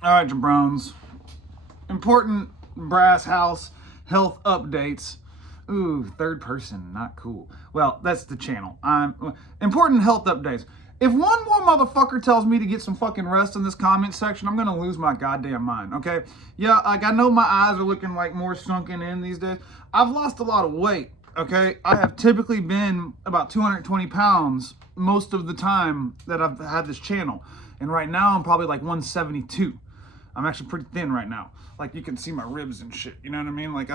All right, jabrones. Important brass house health updates. Ooh, third person, not cool. Well, that's the channel. Important health updates. If one more motherfucker tells me to get some fucking rest in this comment section, I'm gonna lose my goddamn mind, okay? Yeah, like I know my eyes are looking like more sunken in these days. I've lost a lot of weight, okay? I have typically been about 220 pounds most of the time that I've had this channel. And right now I'm probably like 172. I'm actually pretty thin right now. Like you can see my ribs and shit. You know what I mean? Like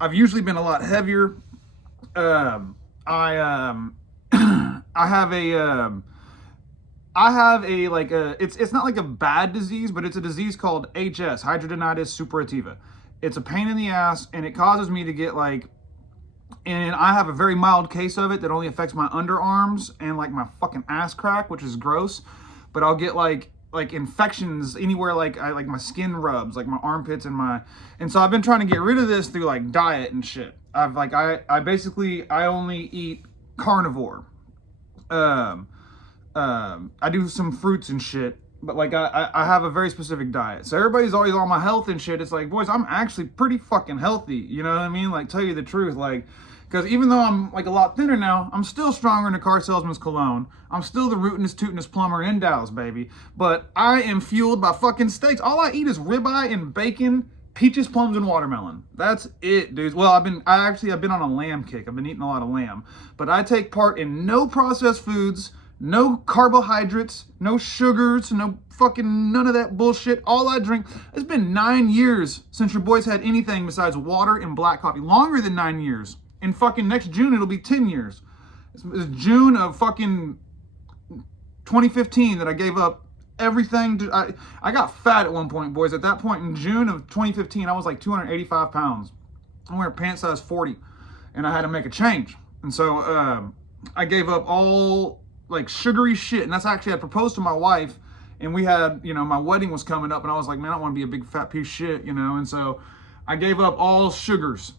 I've usually been a lot heavier. I have a like a it's not like a bad disease, but it's a disease called HS, hidradenitis suppurativa. It's a pain in the ass, and it causes me to get like, and I have a very mild case of it that only affects my underarms and like my fucking ass crack, which is gross. But I'll get like infections anywhere, like like my skin rubs, like my armpits and so I've been trying to get rid of this through like diet and shit. I basically I only eat carnivore. I do some fruits and shit, but like I have a very specific diet. So everybody's always on my health and shit. It's like, boys, I'm actually pretty fucking healthy. You know what I mean? Like, tell you the truth, like, because even though I'm like a lot thinner now, I'm still stronger than a car salesman's cologne. I'm still the rootinest, tootinest plumber in Dallas, baby. But I am fueled by fucking steaks. All I eat is ribeye and bacon, peaches, plums, and watermelon. That's it, dudes. Well, I've been on a lamb kick. I've been eating a lot of lamb, but I take part in no processed foods, no carbohydrates, no sugars, no fucking none of that bullshit. All I drink. It's been 9 years since your boys had anything besides water and black coffee. Longer than 9 years. In fucking next June, it'll be 10 years. It's June of fucking 2015 that I gave up everything. I got fat at one point, boys. At that point in June of 2015, I was like 285 pounds. I'm wearing pants size 40, and I had to make a change. And so I gave up all like sugary shit. And that's actually, I proposed to my wife, and we had, you know, my wedding was coming up, and I was like, man, I don't want to be a big fat piece of shit, you know. And so I gave up all sugars.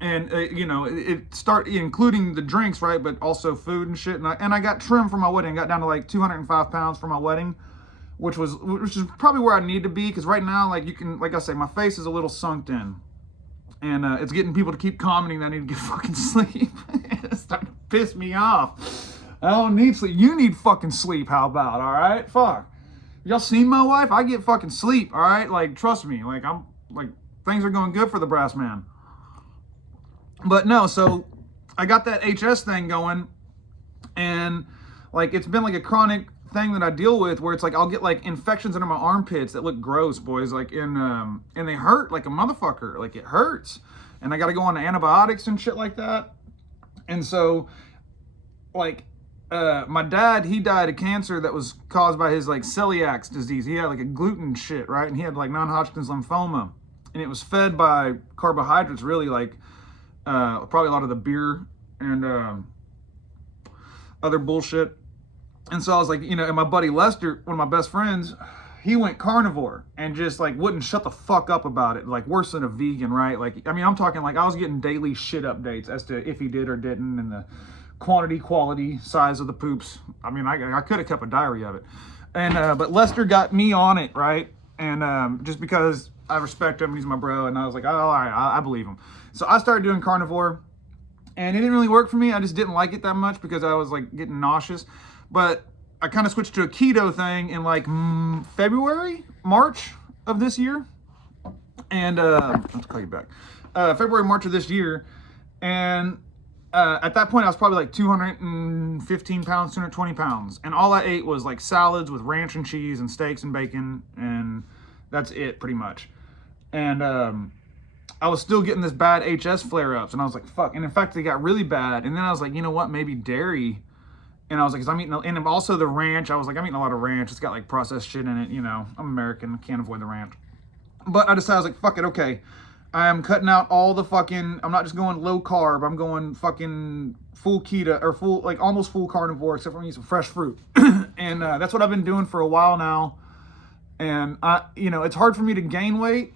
And you know, it start including the drinks, right? But also food and shit. And I got trim for my wedding. I got down to like 205 pounds for my wedding, which is probably where I need to be. Because right now, like you can, like I say, my face is a little sunk in, and it's getting people to keep commenting that I need to get fucking sleep. It's starting to piss me off. I don't need sleep. You need fucking sleep. How about? All right, fuck. Y'all seen my wife? I get fucking sleep. All right, like trust me. Like I'm like things are going good for the brass man. But no, so I got that HS thing going, and like it's been like a chronic thing that I deal with, where it's like I'll get like infections under my armpits that look gross, boys, like and they hurt like a motherfucker, like it hurts, and I got to go on antibiotics and shit like that. And so like my dad, he died of cancer that was caused by his like celiac disease. He had like a gluten shit, right? And he had like non-Hodgkin's lymphoma, and it was fed by carbohydrates, really, like probably a lot of the beer and other bullshit. And so I was like, you know, and my buddy Lester, one of my best friends, he went carnivore and just like wouldn't shut the fuck up about it. Like worse than a vegan, right? Like, I mean, I'm talking like I was getting daily shit updates as to if he did or didn't, and the quantity, quality, size of the poops. I mean, I could have kept a diary of it. And but Lester got me on it, right? And just because I respect him, he's my bro, and I was like, oh, all right, I believe him. So I started doing carnivore, and it didn't really work for me. I just didn't like it that much because I was like getting nauseous. But I kind of switched to a keto thing in like March of this year. And let's call you back. February, March of this year. And at that point, I was probably like 215 pounds, 220 pounds. And all I ate was like salads with ranch and cheese and steaks and bacon. And that's it pretty much. And I was still getting this bad HS flare-ups. And I was like, fuck. And in fact, they got really bad. And then I was like, you know what? Maybe dairy. And I was like, because I'm eating, and also the ranch. I was like, I'm eating a lot of ranch. It's got like processed shit in it. You know, I'm American. Can't avoid the ranch. But I decided, I was like, fuck it. Okay. I am cutting out all the fucking, I'm not just going low carb. I'm going fucking full keto, or full, like almost full carnivore, except for me some fresh fruit. And that's what I've been doing for a while now. And you know, it's hard for me to gain weight.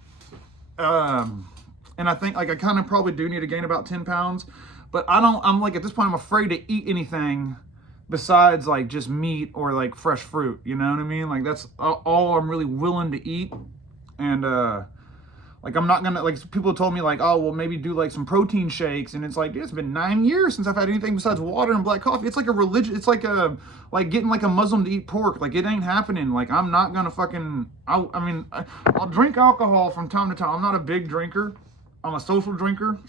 And I think like I kind of probably do need to gain about 10 pounds. But I'm like, at this point, I'm afraid to eat anything besides like just meat or like fresh fruit. You know what I mean? Like that's all I'm really willing to eat. And like I'm not gonna, like, people told me like, oh well, maybe do like some protein shakes, and it's like, dude, it's been 9 years since I've had anything besides water and black coffee. It's like a religion. It's like a, like getting like a Muslim to eat pork. Like it ain't happening. Like I'm not gonna fucking. I mean, I'll drink alcohol from time to time. I'm not a big drinker. I'm a social drinker.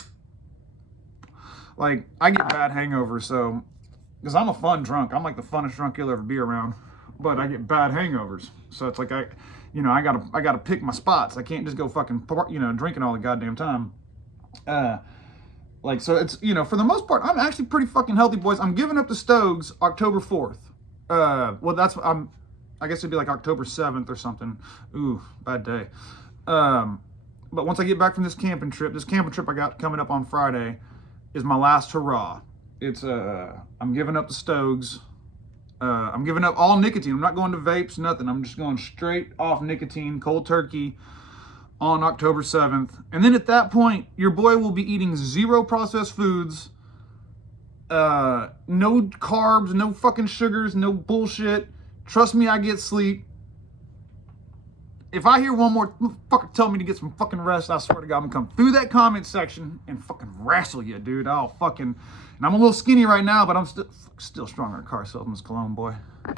Like I get bad hangovers, so because I'm a fun drunk. I'm like the funnest drunk you'll ever be around, but I get bad hangovers. So it's like I gotta pick my spots. I can't just go fucking, drinking all the goddamn time. Like, so it's, for the most part, I'm actually pretty fucking healthy, boys. I'm giving up the Stogs October 4th. Well, I guess it'd be like October 7th or something. Ooh, bad day. But once I get back from this camping trip I got coming up on Friday is my last hurrah. It's, I'm giving up the Stogs. I'm giving up all nicotine. I'm not going to vapes, nothing. I'm just going straight off nicotine, cold turkey on October 7th. And then at that point, your boy will be eating 0 processed foods, no carbs, no fucking sugars, no bullshit. Trust me, I get sleep. If I hear one more fucker tell me to get some fucking rest, I swear to God, I'm gonna come through that comment section and fucking wrestle you, dude. I'll fucking, and I'm a little skinny right now, but I'm still stronger than car salesman's cologne, boy.